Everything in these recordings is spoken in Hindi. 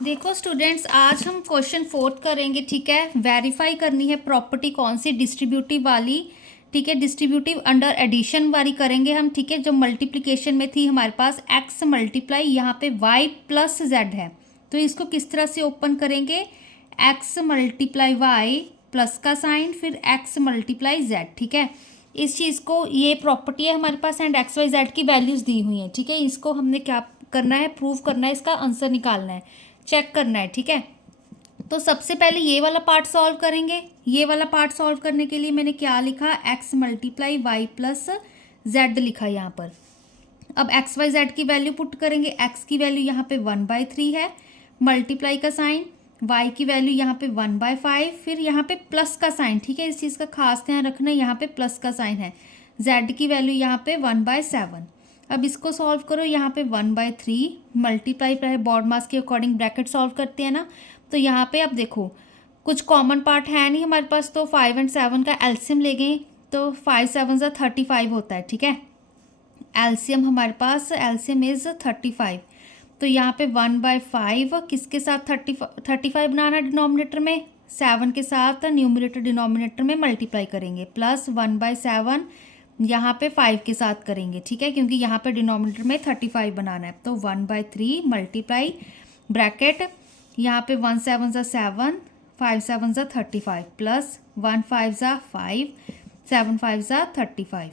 देखो स्टूडेंट्स, आज हम क्वेश्चन 4 करेंगे। ठीक है, वेरीफाई करनी है प्रॉपर्टी कौन सी, डिस्ट्रीब्यूटिव वाली। ठीक है, डिस्ट्रीब्यूटिव अंडर एडिशन वाली करेंगे हम। ठीक है, जो मल्टीप्लिकेशन में थी हमारे पास x मल्टीप्लाई यहाँ पे y प्लस z है, तो इसको किस तरह से ओपन करेंगे, x मल्टीप्लाई y प्लस का साइन, फिर x मल्टीप्लाई z। ठीक है, इस चीज़ को, ये प्रॉपर्टी है हमारे पास एंड एक्स वाई जेड की वैल्यूज़ दी हुई हैं। ठीक है, इसको हमने क्या करना है, प्रूव करना है, इसका आंसर निकालना है, चेक करना है। ठीक है, तो सबसे पहले ये वाला पार्ट सॉल्व करेंगे। ये वाला पार्ट सॉल्व करने के लिए मैंने क्या लिखा, x multiply y plus z लिखा यहाँ पर। अब एक्स वाई जेड की वैल्यू पुट करेंगे। x की वैल्यू यहाँ पे 1/3 है, मल्टीप्लाई का साइन, y की वैल्यू यहाँ पे 1/5, फिर यहाँ पे प्लस का साइन। ठीक है, इस चीज़ का खास ध्यान रखना है, यहाँ पे प्लस का साइन है। z की वैल्यू यहाँ पे 1/7। अब इसको सॉल्व करो, यहाँ पे 1/3 मल्टीप्लाई बॉड मास के अकॉर्डिंग ब्रैकेट सॉल्व करते हैं ना, तो यहाँ पे अब देखो कुछ कॉमन पार्ट है नहीं हमारे पास, तो 5 और 7 का एलसीएम ले गए तो 5 7 सा 35 होता है। ठीक है, एलसीएम हमारे पास, एलसीएम इज़ 35। तो यहाँ पे 1/5 किसके साथ 35 बनाना डिनोमिनेटर में, 7 के साथ न्यूमरेटर डिनोमिनेटर में मल्टीप्लाई करेंगे, प्लस 1/7 यहाँ पे 5 के साथ करेंगे। ठीक है, क्योंकि यहाँ पे डिनोमिनेटर में 35 बनाना है, तो 1/3 मल्टीप्लाई ब्रैकेट, यहाँ पे 1 7 ज़ा 7, 5 7 ज़ा 35, प्लस 1 5 ज़ा 5, 7 5 ज़ा 35।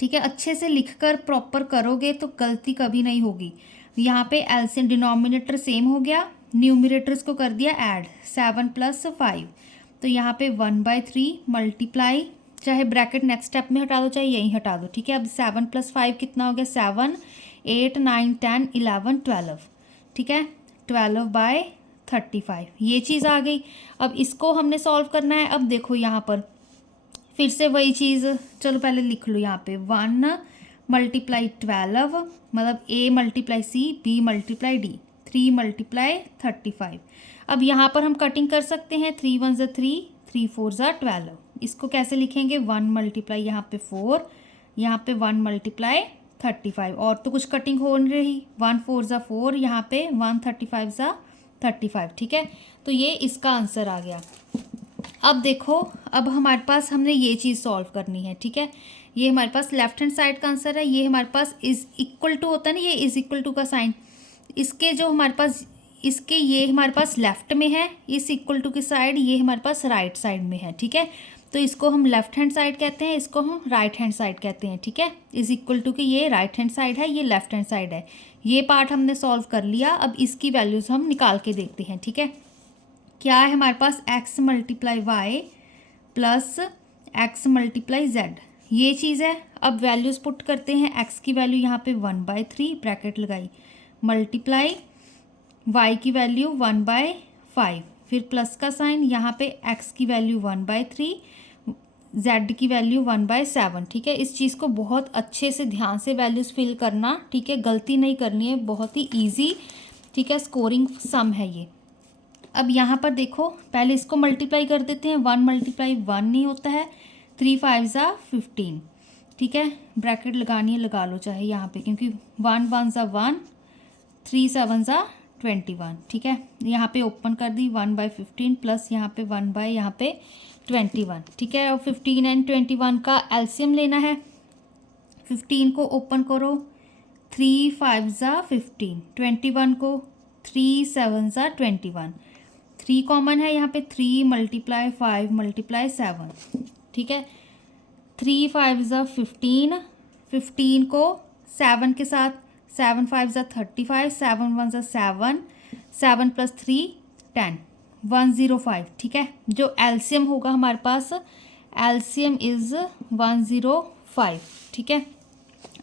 ठीक है, अच्छे से लिखकर प्रॉपर करोगे तो गलती कभी नहीं होगी। यहाँ पे एलसीएम डिनोमिनेटर सेम हो गया, न्यूमरेटर्स को कर दिया ऐड, 7 + 5, तो यहाँ पे 1/3 मल्टीप्लाई, चाहे ब्रैकेट नेक्स्ट स्टेप में हटा दो चाहे यहीं हटा दो। ठीक है, अब 7 + 5 कितना हो गया, 7 8 9 10 11 12। ठीक है, 12/35 ये चीज़ आ गई। अब इसको हमने सॉल्व करना है। अब देखो यहाँ पर फिर से वही चीज़, चलो पहले लिख लो यहाँ पे 1 मल्टीप्लाई 12, मतलब a multiply c, b multiply d, 3 multiply 35। अब यहाँ पर हम कटिंग कर सकते हैं, 3 1 ज़ा 3, 3 4 ज़ा 12। इसको कैसे लिखेंगे, 1 मल्टीप्लाई यहाँ पे 4, यहाँ पे 1 मल्टीप्लाई 35, और तो कुछ कटिंग हो नहीं रही, 1 4 ज़ा 4, यहाँ पे 1 35 ज़ा 35। ठीक है, तो ये इसका आंसर आ गया। अब देखो, अब हमारे पास हमने ये चीज़ सॉल्व करनी है। ठीक है, ये हमारे पास लेफ्ट हैंड साइड का आंसर है, ये हमारे पास इज़ इक्वल टू होता है ना, ये इज़ इक्वल टू का साइन, इसके जो हमारे पास, इसके ये हमारे पास लेफ्ट में है, इस इक्वल टू की साइड ये हमारे पास राइट साइड में है। ठीक है, तो इसको हम लेफ्ट हैंड साइड कहते हैं, इसको हम राइट हैंड साइड कहते हैं। ठीक है, इज़ इक्वल टू की ये राइट हैंड साइड है, ये लेफ्ट हैंड साइड है। ये पार्ट हमने सॉल्व कर लिया। अब इसकी वैल्यूज़ हम निकाल के देखते हैं। ठीक है, क्या है हमारे पास, x multiply y plus x multiply z, ये चीज़ है। अब वैल्यूज़ पुट करते हैं, x की वैल्यू यहाँ पे 1/3 ब्रैकेट लगाई, मल्टीप्लाई y की वैल्यू 1/5, फिर प्लस का साइन, यहाँ पे x की वैल्यू 1/3, z की वैल्यू 1/7। ठीक है, इस चीज़ को बहुत अच्छे से ध्यान से वैल्यूज़ फिल करना। ठीक है, गलती नहीं करनी है, बहुत ही ईजी। ठीक है, स्कोरिंग सम है ये। अब यहाँ पर देखो, पहले इसको मल्टीप्लाई कर देते हैं, 1 मल्टीप्लाई 1 नहीं होता है, 3 5 ज़ा 15। ठीक है, ब्रैकेट लगानी है लगा लो चाहे यहाँ पे, क्योंकि 1 1 ज़ा 1, 3 7 ज़ा 21। ठीक है, यहाँ पे ओपन कर दी, 1/15 प्लस यहाँ पे 1/21। ठीक है, और 15 एंड 21 का एलसीएम लेना है। 15 को ओपन करो, 3 5 ज़ा 15, 21 को 3 7 ज़ा 21, 3 कॉमन है यहाँ पे, 3 मल्टीप्लाई 5 मल्टीप्लाई 7। ठीक है, 3 5 ज़ा 15, 15 को 7 के साथ, 7 5 ज़ा 35, 7 1 ज़ा 7, 7 + 3 10, 105। ठीक है, जो एलसीएम होगा हमारे पास, एलसीएम इज़ 105। ठीक है,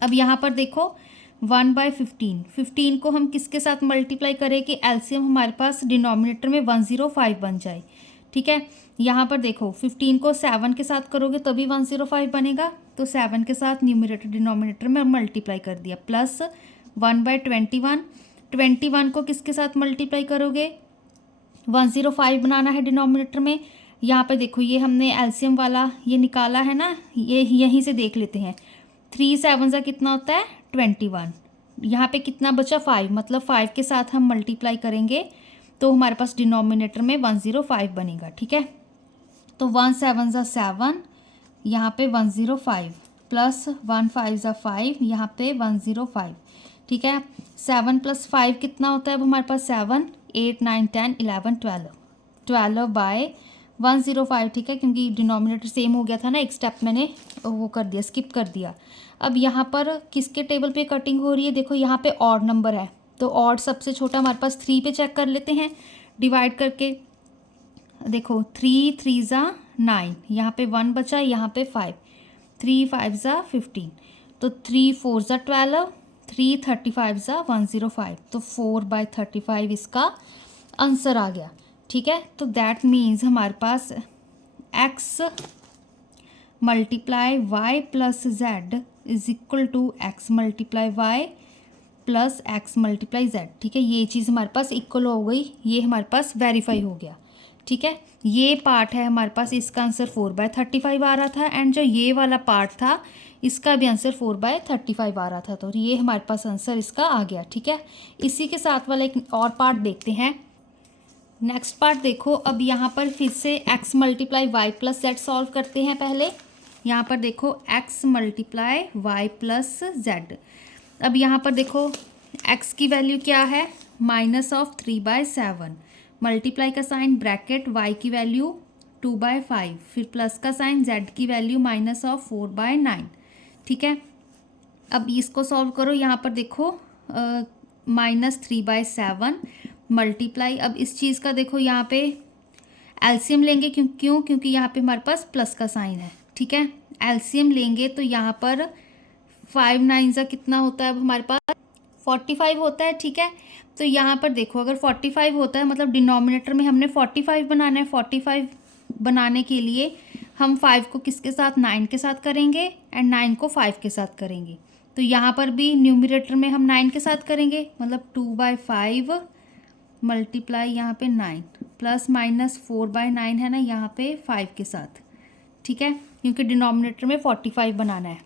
अब यहाँ पर देखो 1/15, 15 को हम किसके साथ मल्टीप्लाई करें कि एलसीएम हमारे पास डिनोमिनेटर में 105 बन जाए। ठीक है, यहाँ पर देखो 15 को 7 के साथ करोगे तभी 105 बनेगा, तो 7 के साथ न्यूमरेटर डिनोमिनेटर में मल्टीप्लाई कर दिया, प्लस 1/21, 21 को किसके साथ मल्टीप्लाई करोगे, 105 बनाना है डिनोमिनेटर में। यहाँ पे देखो, ये हमने एलसीएम वाला ये निकाला है ना, ये यहीं से देख लेते हैं, 3 7 ज़ा कितना होता है, 21, यहाँ पे कितना बचा 5, मतलब 5 के साथ हम मल्टीप्लाई करेंगे तो हमारे पास डिनोमिनेटर में 105 बनेगा। ठीक है, तो 1 7 ज़ा 7, यहाँ पे 105 प्लस 1 5 ज़ा 5, यहाँ पे 105। ठीक है, 7 + 5 कितना होता है अब हमारे पास 7, 8 9 10 11 12, 12 बाय 105। ठीक है, क्योंकि डिनोमिनेटर सेम हो गया था ना, एक स्टेप मैंने वो कर दिया, स्किप कर दिया। अब यहाँ पर किसके टेबल पे कटिंग हो रही है, देखो यहाँ पे ऑड नंबर है, तो ऑड सबसे छोटा हमारे पास 3 पे चेक कर लेते हैं डिवाइड करके। देखो 3 3 ज़ा 9, यहाँ पे 1 बचा, यहाँ पे 5, 3 5 ज़ा 15, तो 3 4 ज़ा 12, 3 35 ज़ा 105, तो 4/35 इसका आंसर आ गया। ठीक है, तो दैट मीन्स हमारे पास x multiply y plus z is equal to x multiply y plus x multiply z. ठीक है, ये चीज़ हमारे पास इक्वल हो गई, ये हमारे पास वेरीफाई हो गया। ठीक है, ये पार्ट है हमारे पास, इसका आंसर 4/35 आ रहा था, एंड जो ये वाला पार्ट था इसका भी आंसर 4/35 आ रहा था, तो ये हमारे पास आंसर इसका आ गया। ठीक है, इसी के साथ वाला एक और पार्ट देखते हैं। नेक्स्ट पार्ट देखो, अब यहाँ पर फिर से x multiply y plus z solve करते हैं। पहले यहाँ पर देखो x multiply y plus z. अब यहाँ पर देखो x की वैल्यू क्या है, -3/7, मल्टीप्लाई का साइन ब्रैकेट, y की वैल्यू 2/5, फिर प्लस का साइन, z की वैल्यू -4/9। ठीक है, अब इसको सॉल्व करो। यहाँ पर देखो -3/7 मल्टीप्लाई, अब इस चीज़ का देखो यहाँ पे एलसीएम लेंगे, क्यों क्योंकि यहाँ पे हमारे पास प्लस का साइन है। ठीक है, एलसीएम लेंगे तो यहाँ पर 5 9 ज़ा कितना होता है अब हमारे पास 45 होता है। ठीक है, तो यहाँ पर देखो अगर 45 होता है मतलब डिनोमिनेटर में हमने 45 बनाना है। 45 बनाने के लिए हम 5 को किसके साथ, 9 के साथ करेंगे, एंड 9 को 5 के साथ करेंगे। तो यहाँ पर भी न्यूमरेटर में हम 9 के साथ करेंगे, मतलब 2/5 मल्टीप्लाई यहाँ पे 9 प्लस माइनस 4/9 है ना यहाँ पे 5 के साथ। ठीक है, क्योंकि डिनोमिनेटर में 45 बनाना है।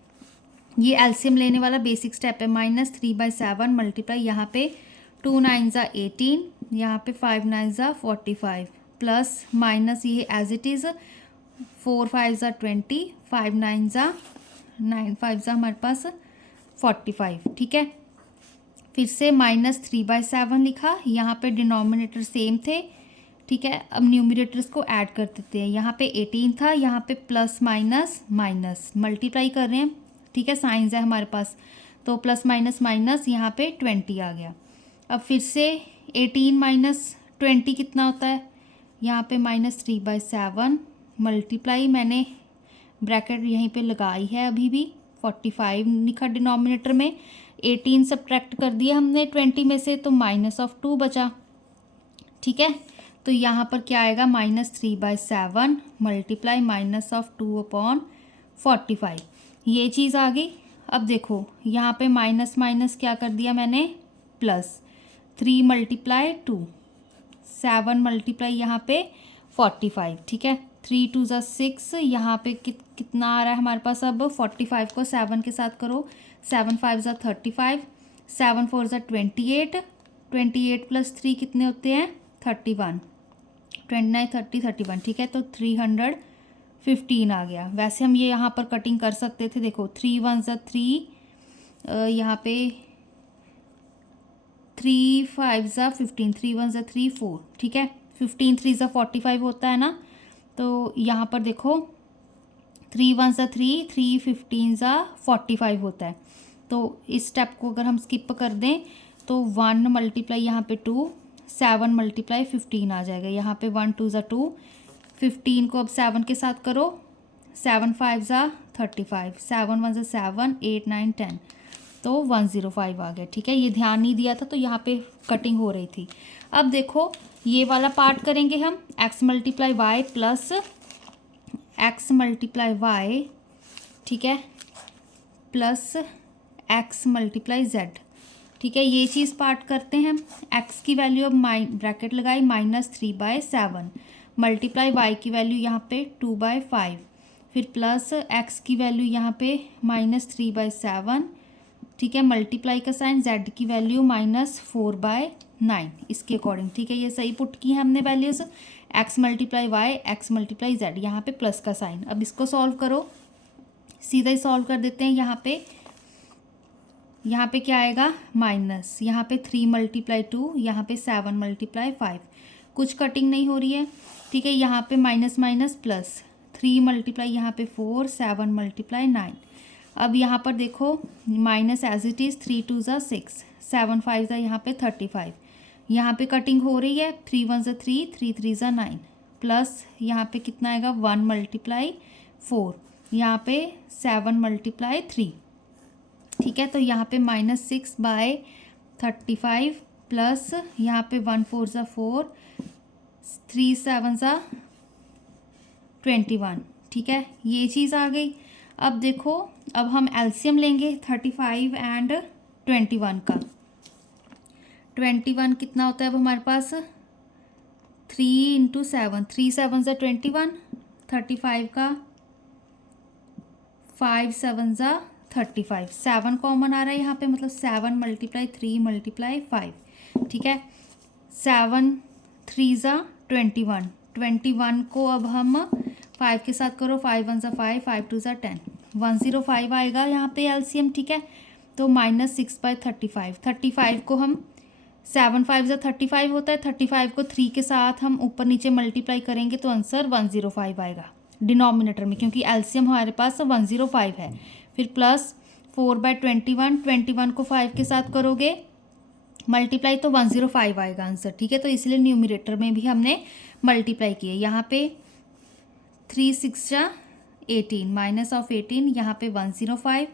ये एलसीएम लेने वाला बेसिक स्टेप है। -3/7 मल्टीप्लाई यहाँ पे 2 9 ज़ा 18, यहाँ पे 5 9 ज़ा 45, प्लस माइनस ये एज इट इज़ 4 5 ज़ा 20, 5 9 ज़ा 9, 5 ज़ा हमारे पास 45। ठीक है, फिर से -3/7 लिखा, यहाँ पे डिनोमिनेटर सेम थे। ठीक है, अब न्यूमरेटर्स को ऐड कर देते हैं। यहाँ पे 18 था, यहाँ पे प्लस माइनस माइनस मल्टीप्लाई कर रहे हैं। ठीक है, साइंस है हमारे पास, तो प्लस माइनस माइनस यहाँ पे 20 आ गया। अब फिर से 18 - 20 कितना होता है, यहाँ पे -3/7 मल्टीप्लाई, मैंने ब्रैकेट यहीं पे लगाई है अभी भी, 45 लिखा डिनोमिनेटर में, 18 सब्ट्रैक्ट कर दिया हमने 20 में से, तो -2 बचा। ठीक है, तो यहाँ पर क्या आएगा, -3/7 मल्टीप्लाई -2/45, ये चीज़ आ गई। अब देखो यहाँ पे माइनस माइनस क्या कर दिया मैंने, प्लस 3 × 2, 7 मल्टीप्लाई यहाँ पे 45। ठीक है, 3 2 ज़ा 6, यहाँ पे कितना आ रहा है हमारे पास, अब 45 को 7 के साथ करो, 7 5 ज़ा 35, 7 4 ज़ा 28, 28 + 3 कितने होते हैं 31, 29 30 31। ठीक है, तो 315 आ गया। वैसे हम ये यहाँ पर कटिंग कर सकते थे, देखो 3 1 ज़ा 3, यहाँ पे 3 5 ज़ा 15, 3 1 ज़ा 3 4। ठीक है, 15 3 ज़ा 45 होता है ना, तो यहाँ पर देखो 3 1 ज़ा 3, 3 15 ज़ा 45 होता है। तो इस स्टेप को अगर हम स्किप कर दें तो 1 मल्टीप्लाई यहाँ पे 2, 7 मल्टीप्लाई 15 आ जाएगा। यहाँ पे 1 2 ज़ा 2, 15 को अब 7 के साथ करो, 7 5 ज़ा 35, 7 1 ज़ा 7, 8 9 10, तो 105 आ गया। ठीक है, ये ध्यान नहीं दिया था तो यहाँ पे कटिंग हो रही थी। अब देखो ये वाला पार्ट करेंगे हम, x multiply y plus x multiply y, ठीक है, प्लस x मल्टीप्लाई जेड। ठीक है, ये चीज़ पार्ट करते हैं हम। x की वैल्यू अब ब्रैकेट लगाई -3/7 मल्टीप्लाई y की वैल्यू यहाँ पे 2/5, फिर प्लस x की वैल्यू यहाँ पे -3/7 ठीक है, मल्टीप्लाई का साइन, z की वैल्यू -4/9 इसके अकॉर्डिंग। ठीक है, ये सही पुट की है हमने values, x multiply y, x multiply z, यहाँ पे प्लस का साइन। अब इसको सॉल्व करो, सीधा ही सॉल्व कर देते हैं। यहाँ पे क्या आएगा माइनस, यहाँ पे 3 मल्टीप्लाई 2, यहाँ पे 7 मल्टीप्लाई 5, कुछ कटिंग नहीं हो रही है। ठीक है, यहाँ पे माइनस माइनस प्लस, 3 मल्टीप्लाई यहाँ पे 4, 7 मल्टीप्लाई 9। अब यहाँ पर देखो माइनस एज इट इज़, 3 2 ज़ा 6, 7 5 ज़ा यहाँ पे 35, यहाँ पे कटिंग हो रही है, 3 1 ज़ा 3, 3 3 ज़ा 9, प्लस यहाँ पे कितना आएगा 1 मल्टीप्लाई 4, यहाँ पे 7 मल्टीप्लाई 3। ठीक है, तो यहाँ पे -6/35 प्लस यहाँ पे 1 4 ज़ा 4, 3 7 ज़ा 21। ठीक है, ये चीज़ आ गई। अब देखो, अब हम एलसीएम लेंगे 35 एंड 21 का। 21 कितना होता है अब हमारे पास, 3 × 7, 3 7 ज़ा 21, 35 का 5 7 ज़ा 35, 7 कॉमन आ रहा है यहाँ पे, मतलब 7 मल्टीप्लाई 3 मल्टीप्लाई 5। ठीक है, 7 3 ज़ा 21, 21 को अब हम 5 के साथ करो, 5 1 ज़ा 5, 5 2 ज़ा 10, 105 आएगा यहाँ पे एलसीएम। ठीक है, तो -6/35, 35 को हम 7 5 ज़ा 35 होता है, 35 को 3 के साथ हम ऊपर नीचे मल्टीप्लाई करेंगे तो आंसर 105 आएगा डिनोमिनेटर में, क्योंकि एलसीएम हमारे पास 105 है। फिर प्लस 4/21, 21 को 5 के साथ करोगे मल्टीप्लाई तो 105 आएगा आंसर। ठीक है, तो इसलिए न्यूमरेटर में भी हमने मल्टीप्लाई किए। यहाँ पे 3 6 ज़ा 18, -18, यहाँ पे 105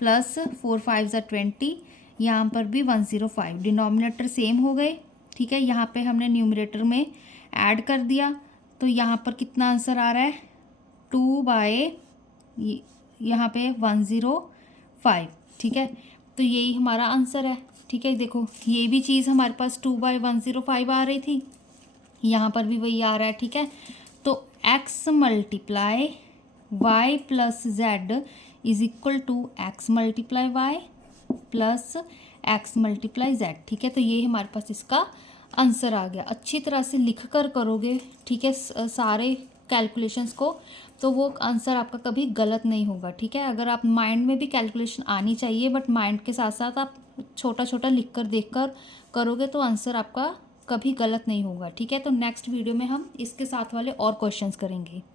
प्लस 4 5 ज़ा 20, यहाँ पर भी 105, डिनोमिनेटर सेम हो गए। ठीक है, यहाँ पे हमने न्यूमरेटर में ऐड कर दिया, तो यहाँ पर कितना आंसर आ रहा है 2/, यहाँ पे 105। ठीक है, तो यही हमारा आंसर है। ठीक है, देखो ये भी चीज़ हमारे पास 2/105 आ रही थी, यहाँ पर भी वही आ रहा है। ठीक है, तो x multiply y plus z is equal to x multiply y plus x multiply z। ठीक है, तो ये हमारे पास इसका आंसर आ गया। अच्छी तरह से लिख कर करोगे, ठीक है, सारे कैलकुलेशंस को, तो वो आंसर आपका कभी गलत नहीं होगा। ठीक है, अगर आप माइंड में भी कैलकुलेशन आनी चाहिए, बट माइंड के साथ साथ आप छोटा छोटा लिख कर देख कर करोगे तो आंसर आपका कभी गलत नहीं होगा। ठीक है, तो नेक्स्ट वीडियो में हम इसके साथ वाले और क्वेश्चंस करेंगे।